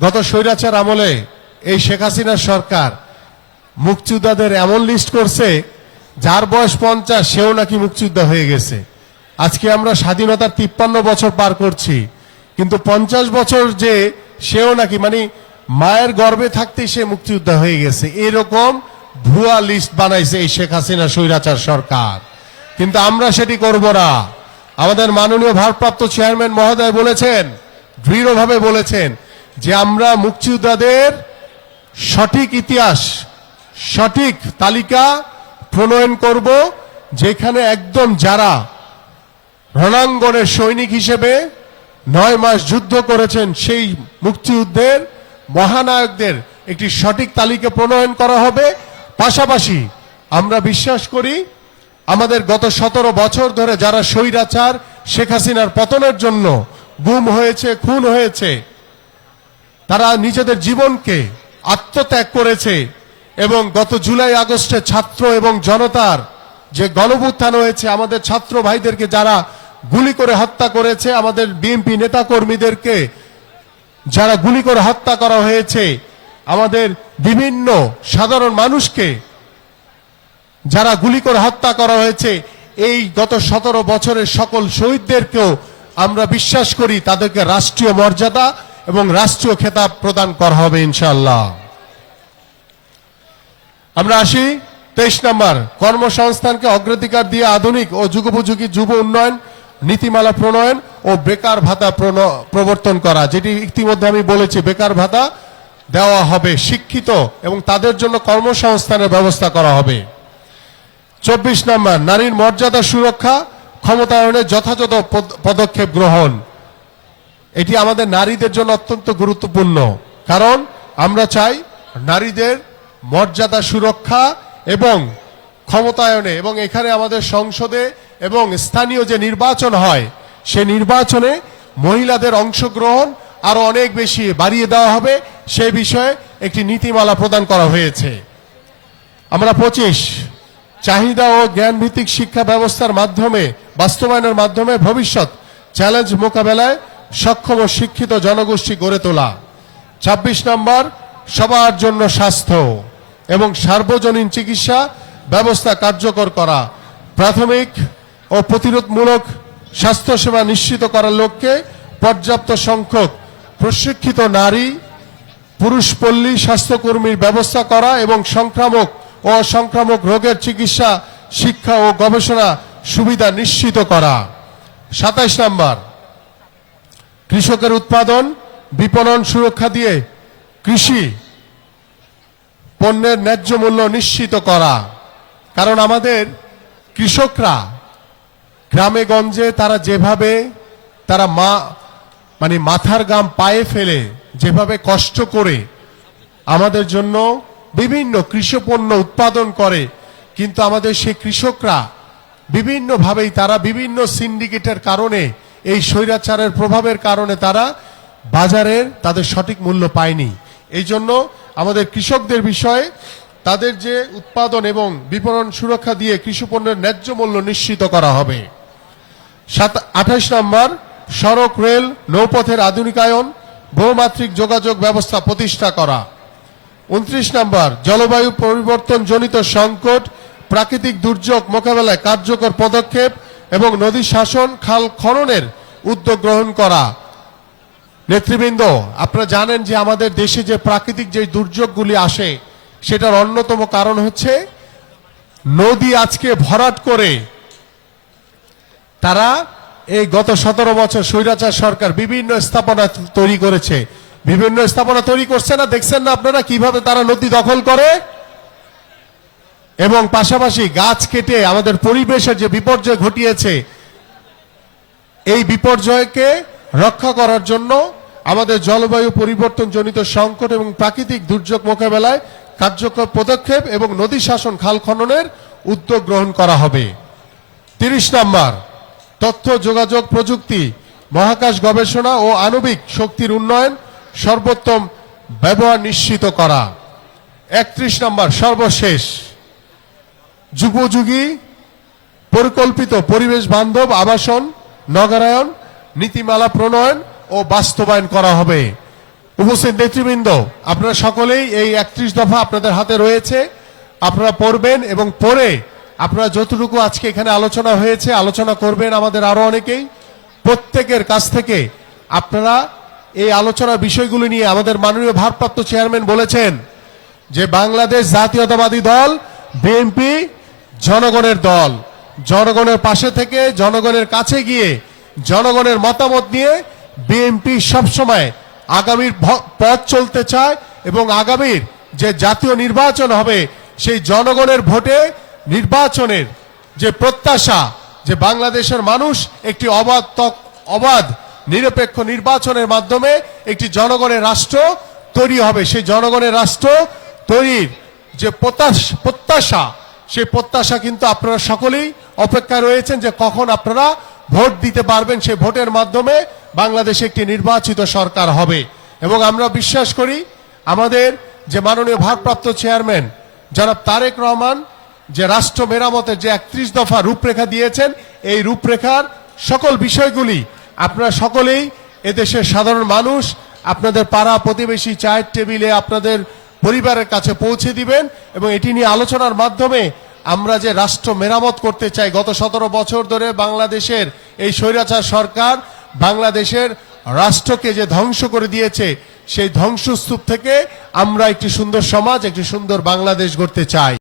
গত স্বৈরাচার আমলে এই শেখ হাসিনার সরকার মুক্তিযোদ্ধাদের এমন লিস্ট করছে, যার বয়স পঞ্চাশ, সেও নাকি মুক্তিযোদ্ধা হয়ে গেছে। আজকে আমরা স্বাধীনতার তিপ্পান্ন বছর পার করছি, কিন্তু পঞ্চাশ বছর যে সেও নাকি মানে মায়ের গর্ভে থাকতেই সে মুক্তিযোদ্ধা হয়ে গেছে। এরকম ভুয়া লিস্ট বানাইছে এই শেখ হাসিনা স্বৈরাচার সরকার। কিন্তু আমরা সেটি করব না। আমাদের মাননীয় ভারপ্রাপ্ত চেয়ারম্যান মহোদয় বলেছেন, দৃঢ়ভাবে বলেছেন যে আমরা মুক্তিযোদ্ধাদের সঠিক ইতিহাস, সঠিক তালিকা প্রণয়ন করব, যেখানে একদম যারা রণাঙ্গনের সৈনিক হিসেবে নয় মাস যুদ্ধ করেছেন, সেই মুক্তিযুদ্ধের মহানায়কদের একটি সঠিক তালিকা প্রণয়ন করা হবে। পাশাপাশি আমরা বিশ্বাস করি, আমাদের গত সতেরো বছর ধরে যারা স্বৈরাচার, শেখ হাসিনার পতনের জন্য গুম হয়েছে, খুন হয়েছে তারা নিজেদের জীবনকে আত্মত্যাগ করেছে এবং গত জুলাই আগস্টে ছাত্র এবং জনতার যে গণভুত্থান হয়েছে, আমাদের ছাত্র ভাইদেরকে যারা গুলি করে হত্যা করেছে, আমাদের বিএনপি নেতা কর্মীদেরকে যারা গুলি করে হত্যা করা হয়েছে, আমাদের বিভিন্ন সাধারণ মানুষকে যারা গুলি করে হত্যা করা হয়েছে, এই গত সতেরো বছরের সকল শহীদদেরকেও আমরা বিশ্বাস করি, তাদেরকে রাষ্ট্রীয় মর্যাদা এবং রাষ্ট্রীয় খেতাব প্রদান করা হবে ইনশাল্লাহ আমরা আসি তেইশ নম্বর, কর্মসংস্থানকে অগ্রাধিকার দিয়ে আধুনিক ও যুগোপযোগী যুব উন্নয়ন, নীতিমালা প্রণয়ন ও বেকার ভাতা প্রবর্তন করা, যেটি ইতিমধ্যে আমি বলেছি বেকার ভাতা দেওয়া হবে, শিক্ষিত এবং তাদের জন্য কর্মসংস্থানের ব্যবস্থা করা হবে। চব্বিশ নম্বর, নারীর মর্যাদা সুরক্ষা ক্ষমতায়নের যথাযথ পদ- পদক্ষেপ গ্রহণ। এটি আমাদের নারীদের জন্য অত্যন্ত গুরুত্বপূর্ণ। কারণ আমরা চাই নারীদের মর্যাদা সুরক্ষা এবং ক্ষমতায়নে এবং এখানে আমাদের সংসদে এবং স্থানীয় যে নির্বাচন হয়, সে নির্বাচনে মহিলাদের অংশগ্রহণ আরও অনেক বেশি বাড়িয়ে দেওয়া হবে। সে বিষয়ে একটি নীতিমালা প্রদান করা হয়েছে। আমরা পঁচিশ, চাহিদা ও জ্ঞান ভিত্তিক শিক্ষা ব্যবস্থার মাধ্যমে, বাস্তবায়নের মাধ্যমে ভবিষ্যৎ চ্যালেঞ্জ মোকাবেলায় সক্ষম ও শিক্ষিত জনগোষ্ঠী গড়ে তোলা। ২৬ নম্বর, সবার জন্য স্বাস্থ্য এবং সার্বজনীন চিকিৎসা ব্যবস্থা কার্যকর করা। প্রাথমিক ও প্রতিরোধমূলক স্বাস্থ্যসেবা নিশ্চিত করার লক্ষ্যে পর্যাপ্ত সংখ্যক প্রশিক্ষিত নারী, পুরুষ পল্লী স্বাস্থ্যকর্মীর ব্যবস্থা করা এবং সংক্রামক ও সংক্রামক রোগের চিকিৎসা, শিক্ষা ও গবেষণা সুবিধা নিশ্চিত করা। সাতাইশ নাম্বার কৃষকের উৎপাদন, বিপণন সুরক্ষা দিয়ে কৃষি পণ্যের ন্যায্য মূল্য নিশ্চিত করা। কারণ আমাদের কৃষকরা গ্রামে, গঞ্জে তারা যেভাবে তারা মা মানে মাথার গাম পায়ে ফেলে যেভাবে কষ্ট করে আমাদের জন্য বিভিন্ন কৃষপণ্য উৎপাদন করে, কিন্তু আমাদের সেই কৃষকরা বিভিন্নভাবেই তারা বিভিন্ন সিন্ডিকেটের কারণে এই স্বৈরাচারের প্রভাবের কারণে তারা বাজারের তাদের সঠিক মূল্য পায়নি। এই জন্য আমাদের কৃষকদের বিষয়ে তাদের যে উৎপাদন এবং বিপণন সুরক্ষা দিয়ে কৃষিপণ্যের ন্যায্য মূল্য নিশ্চিত করা হবে। সাত, আঠাশ নম্বর, সড়ক, রেল, নৌপথের আধুনিকায়ন, বহুমাত্রিক যোগাযোগ ব্যবস্থা প্রতিষ্ঠা করা। উনত্রিশ নম্বর, জলবায়ু পরিবর্তন জনিত সংকট, প্রাকৃতিক দুর্যোগ মোকাবেলায় কার্যকর পদক্ষেপ এবং নদী শাসন খাল খননের উদ্যোগ গ্রহণ করা। নেতৃবৃন্দ, আপনারা জানেন যে আমাদের দেশে যে প্রাকৃতিক যে দুর্যোগগুলি আসে, সেটার অন্যতম কারণ হচ্ছে নদী আজকে ভরাট করে। তারা এই গত সতেরো বছর স্বৈরাচার সরকার বিভিন্ন স্থাপনা তৈরি করেছে। বিভিন্ন স্থাপনা তৈরি করছে না, দেখছেন না আপনারা কীভাবে তারা নদী দখল করে? এবং পাশাপাশি গাছ কেটে আমাদের পরিবেশের যে বিপর্যয় ঘটিয়েছে, এই বিপর্যয়কে রক্ষা করার জন্য আমাদের জলবায়ু পরিবর্তন জনিত সংকট এবং প্রাকৃতিক দুর্যোগ মোকাবেলায় কার্যকর পদক্ষেপ এবং নদী শাসন খাল খননের উদ্যোগ গ্রহণ করা হবে। তিরিশ নম্বর, তথ্য, যোগাযোগ প্রযুক্তি, মহাকাশ গবেষণা ও আণবিক শক্তির উন্নয়ন সর্বোত্তম ব্যবহার নিশ্চিত করা। একত্রিশ নম্বর, সর্বশেষ। যুগোযুগী, পরিকল্পিত পরিবেশ বান্ধব, আবাসন, নগরায়ন, নীতিমালা প্রণয়ন ও বাস্তবায়ন করা হবে। উপস্থিত নেতৃবৃন্দ, আপনারা সকলেই এই একত্রিশ দফা আপনাদের হাতে রয়েছে। আপনারা পড়বেন এবং পড়ে আপনারা যতটুকু আজকে এখানে আলোচনা হয়েছে, আলোচনা করবেন আমাদের আরও অনেকেই। প্রত্যেকের কাছ থেকে আপনারা এই আলোচনার বিষয়গুলি নিয়ে আমাদের মাননীয় ভারপ্রাপ্ত চেয়ারম্যান বলেছেন যে বাংলাদেশ জাতীয়তাবাদী দল, বিএনপি জনগণের দল, জনগণের পাশে থেকে, জনগণের কাছে গিয়ে, জনগণের মতামত নিয়ে বিএনপি সবসময় আগামীর পথ চলতে চায় এবং আগামীর যে জাতীয় নির্বাচন হবে, সেই জনগণের ভোটে নির্বাচনের যে প্রত্যাশা, যে বাংলাদেশের মানুষ একটি অবাধ তক- অবাধ, নিরপেক্ষ নির্বাচনের মাধ্যমে একটি জনগণের রাষ্ট্র তৈরি হবে। সেই জনগণের রাষ্ট্র তৈরির যে প্রত্যাশা সেই প্রত্যাশা কিন্তু আপনারা সকলেই অপেক্ষা রয়েছেন যে কখন আপনারা ভোট দিতে পারবেন। সেই ভোটের মাধ্যমে বাংলাদেশে একটি নির্বাচিত সরকার হবে। এবং আমরা বিশ্বাস করি, আমাদের যে মাননীয় ভারপ্রাপ্ত চেয়ারম্যান জনাব তারেক রহমান যে রাষ্ট্র মেরামতের যে একত্রিশ দফা রূপরেখা দিয়েছেন, এই রূপরেখার সকল বিষয়গুলি আপনারা সকলেই এদেশের সাধারণ মানুষ, আপনাদের পাড়া প্রতিবেশী চায়ের টেবিলে, আপনাদের পরিবারের কাছে পৌঁছে দিবেন এবং এটি নিয়ে আলোচনার মাধ্যমে আমরা যে রাষ্ট্র মেরামত করতে চাই গত সতেরো বছর ধরে বাংলাদেশের এই স্বৈরাচার সরকার বাংলাদেশের রাষ্ট্রকে যে ধ্বংস করে দিয়েছে, সেই ধ্বংসস্তূপ থেকে আমরা একটি সুন্দর সমাজ, একটি সুন্দর বাংলাদেশ গড়তে চাই।